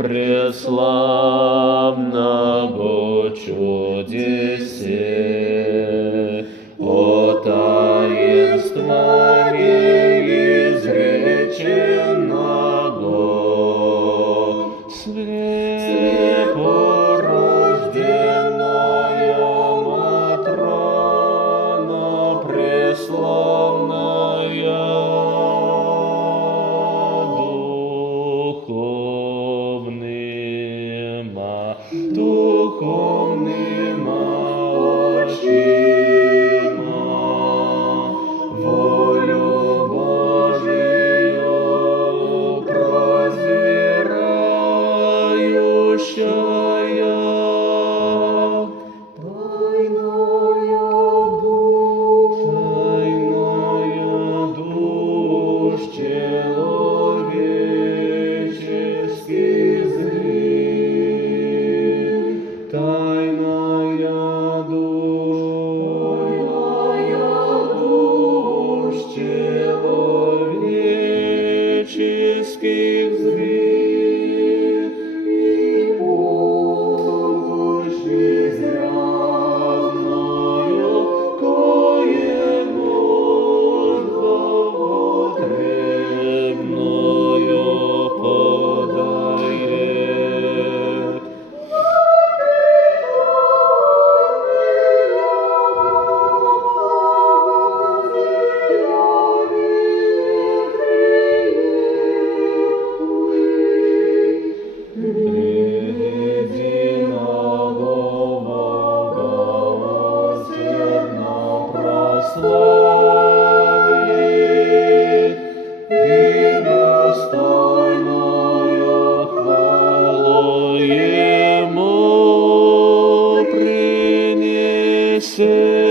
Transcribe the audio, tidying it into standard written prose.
преславного чудесе, о таинства неизреченного, слепорожденная Матрона преславная, духовныма очима волю Божию прозирающая, тайная душ человеческих зрим, тайная душ человеческих зрим, и помощи зрявною, кое потребною подает. Прославит и достойною хвалу Ему принесе.